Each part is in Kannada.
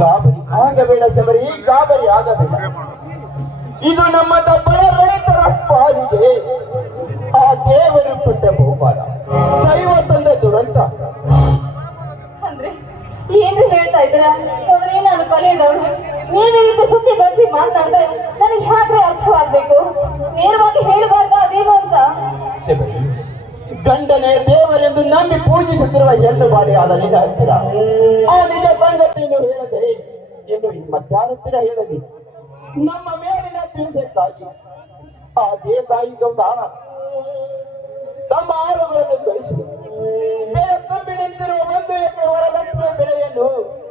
ಗಾಬರಿ ಆಗಬೇಡ ಶಬರಿ ಗಾಬರಿ ಆಗಬೇಡ. ಇದು ನಮ್ಮ ತಪ್ಪಳ ರೈತರ ಪಾಲಿಗೆ ಆ ದೇವರು ಪುಟ್ಟ ಬಹುಮಾನ. ದೈವ ತಂದ ದುರಂತ. ಅಂದ್ರೆ ಏನು ಹೇಳ್ತಾ ಇದ್ದೀರಾ? ಮೊದಲೇ ನಾನು ಕಲಿಯದವಳು ನೀವು ಇದು ಸುತ್ತಿ ಬಳಸಿ ಮಾತನಾಡಿದ್ರೆ ನನಗೆ ಹೇಗೆ ಅರ್ಥವಾಗ್ಬೇಕು. ನೇರವಾಗಿ ಹೇಳಬಾರ್ದ ಅದೇನು ಅಂತ? ಶಬರಿ ಗಂಡನೇ ದೇವರೆಂದು ನಂಬಿ ಪೂಜಿಸುತ್ತಿರುವ ಹೆಣ್ಣು ಬಾರಿ ಆದ ನಿನ್ನ ಹತ್ತಿರ. ಆ ಇನ್ನು ಮಧ್ಯಾಹ್ನತ್ತಿರ ಹೇಳದೆ ನಮ್ಮ ಮೇಲಿನ ತಿಳಿಸಕ್ಕಾಗಿ ಆ ದೇಸಾಯಿ ಗೌಡ ತಮ್ಮ ಆಳುಗಳನ್ನು ಕಳಿಸಿ ತುಂಬಿ ನಿಂತಿರುವ ಒಂದು ಎಕರೆ ವರಲಕ್ಷ್ಮಿ ಬೆಳೆಯನ್ನು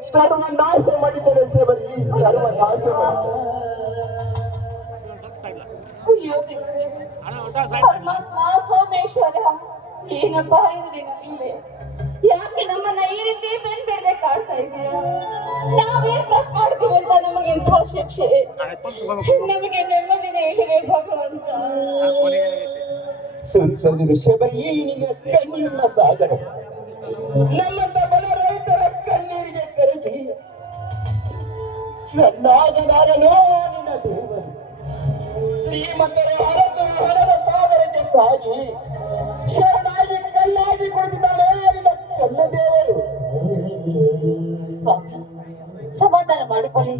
ಸರ್ವನಾಶ ಮಾಡಿದರೆ ಸೇವರಿ ಸರ್ವನಾಶ ಮಾಡಿದರು. ಪರಮಾತ್ಮ ಸೋಮೇಶ್ವರ, ಏನಪ್ಪ ಇದ್ರಿ ನಿನ್ನ ಯಾಕೆ ನಮ್ಮನ್ನ ಈ ರೀತಿ ಬೆನ್ ಬಿಡದೆ ಕಾಡ್ತಾ ಇದ್ದೀರಾ ಇಂಥ ಶಿಕ್ಷೆ ನಮಗೆ ನೆಮ್ಮದಿನೇ ಭಗವಂತ ಸಾಗರ ನಮ್ಮಂತ ಬಡ ರೈತರ ಕಣ್ಣೀರಿಗೆ ಕರಗಿ ಸಣ್ಣಾಗದಾಗಲೋ ನಿನ್ನ ದೇವರು ಶ್ರೀಮಂತರ ಹರದು ಹಣದ ಸಾಗರಕ್ಕೆ ಸಾಗಿ ಶರಣಾಗಿ ಕಲ್ಲಾಗಿ ಕುಳಿತಿದ್ದಾನೆ ನಿನ್ನ ಕಣ್ಣ ದೇವರು ಸ್ವಾಮಿ ಸಮಾಧಾನ ಮಾಡಿಕೊಳ್ಳಿ.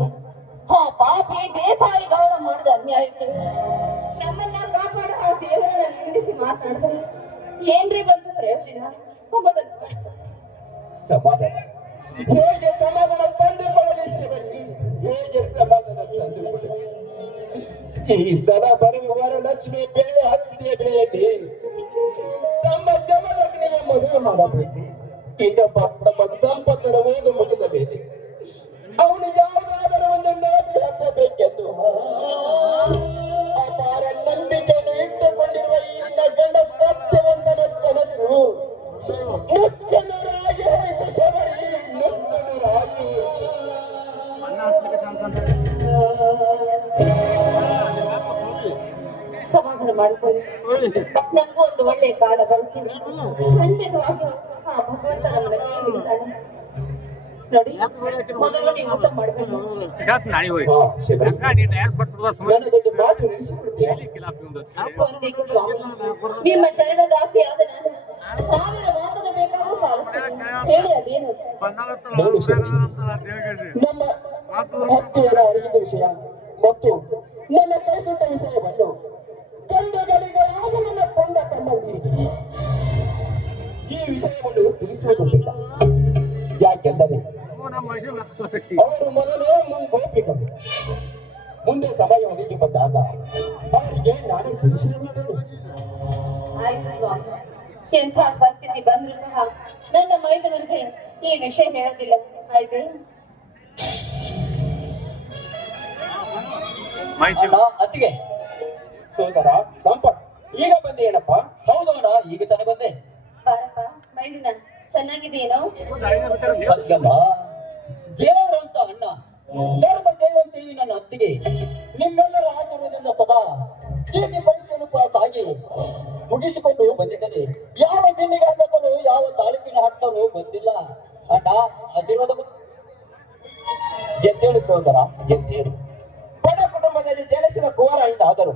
ಹಾ, ಪಾಪಿ, ದೇಸಾಯಿ ಗೌಡ ಮಾಡಿದ ಅನ್ಯಾಯಕ್ಕೆ ನಮ್ಮನ್ನ ಕಾಪಾಡ, ಆ ದೇವರನ್ನ ನಿಂದಿಸಿ ಮಾತನಾಡಿದ್ರೆ ಏನ್ರಿ ಬಂತು ಪ್ರಯೋಜನ ಸಮಾಧಾನ. ಸಮಾಧಾನ. ಹೇಗೆ ಸಮಾಧಾನ ತಂದುಕೊಳ್ಳಲಿ ಶಿವನಿ? ಹೇಗೆ ಸಮಾಧಾನ ತಂದುಕೊಳ್ಳಲಿ? ಈ ಸಲ ಬರುವ ವರಲಕ್ಷ್ಮಿ ಬೆಳೆ ಹತ್ತಿಯ ಬೆಳೆಯಲ್ಲಿ ತಮ್ಮ ಜಮದಗ್ನಿಗೆ ಮದುವೆ ಮಾಡಬೇಕು. ಇನ್ನೊಬ್ಬ ನಮ್ಮ ಸಂಪತ್ತರ ಓದು ಮುಗಿದ ಮೇಲೆ ಅವನಿಗೆ ಯಾವುದಾದರೂ ಅಪಾರ ನಂಬಿಕೆಯನ್ನು ಇಟ್ಟುಕೊಂಡಿರುವ ಈ ಗಂಡ ಸತ್ಯವಂತನ ಕನಸು ಸಮಾಧಾನ ಮಾಡಿಕೊಳ್ಳಿ. ನಮಗೂ ಒಂದು ಒಳ್ಳೆಯ ಕಾಲ ಬರುತ್ತಿದೆ. ಖಂಡಿತವಾಗಿ ಆ ಭಗವಂತ ನಮ್ಮನ್ನು ನೋಡಿ ಮೊದಲು ನೀವು ಊಟ ಮಾಡಬೇಕು. ಮಾತು ನಿಮ್ಮ ಚರಣ ದಾಸಿ ಆದ ನಾನು ಸಾವಿರ ಮಾತನ್ನು ಬೇಕಾದ್ರೂ ಪಾಲಿಸ್ತೇನೆ. ಹೇಳಿ ಅದೇನು? ನೋಡು ಶಬರಿ ನಮ್ಮ ಹತ್ತಿರ ಅರಿವಿದ ವಿಷಯ. ಮತ್ತು ನನ್ನ ಕೈಸುಟ್ಟ ವಿಷಯವನ್ನು ಕೊಂಡ ತಮ್ಮಂದಿರಿಗೆ. ಈ ವಿಷಯವನ್ನು ತಿಳಿಸುವುದಿಲ್ಲ ಯಾಕೆಂದರೆ ಅವರು ಮೊದಲು ಗೋಪಿಕರು ಮುಂದೆ ಸಮಯ ಒದಗಿ ಬಂದಾಗ ಅವರಿಗೆ ನಾನೇ ತಿಳಿಸಿರುತ್ತೇನೆ ಆಯ್ತು ಸ್ವಾಮಿ. ಎಂಥ ಪರಿಸ್ಥಿತಿ ಬಂದ್ರು ಸಹ ನನ್ನ ಮೈದವರಿಗೆ ಈ ವಿಷಯ ಹೇಳೋದಿಲ್ಲ. ಆಯ್ತು? ಅತಿಗೆ ಅತ್ತಿಗೆ. ಸೋದರ ಸಂಪತ್. ಈಗ ಬಂದೆ ಏನಪ್ಪ? ಹೌದು ಅಣ್ಣ ಈಗ ತಾನೇ ಬಂದೆ. ಬಾರಪ್ಪ ಮೈದಿನ ಚೆನ್ನಾಗಿದೆಯೇನೋ ದೇವರಂತ ಅಣ್ಣ. ಧರ್ಮ ದೇವಂತೀವಿ ನನ್ನ ಅತ್ತಿಗೆ. ನಿಮ್ಮೆಲ್ಲರ ಆಗಿರುವುದರಿಂದ ಸದಾ ಚೀಟಿ ಪರೀಕ್ಷೆಯನ್ನು ಆಗಿ ಮುಗಿಸಿಕೊಂಡು ಬಂದಿದ್ದೇನೆ. ಯಾವ ದಿನಿಗೆ ಹಾಕಲು ಯಾವ ತಾಲೂಕಿನ ಹಾಕ್ತಾರೋ ಗೊತ್ತಿಲ್ಲ. ಅಣ್ಣ, ಆಶೀರ್ವಾದ. ಎದ್ದೇಳು ಸೋದರ ಎದ್ದೇಳು ಬಡ ಕುಟುಂಬದಲ್ಲಿ ಜನಿಸಿದ ಕುವರ ಆದರು.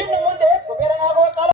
ಇನ್ನು ಮುಂದೆ ಕುಬೇರನಾಗುವ ಕಾಲ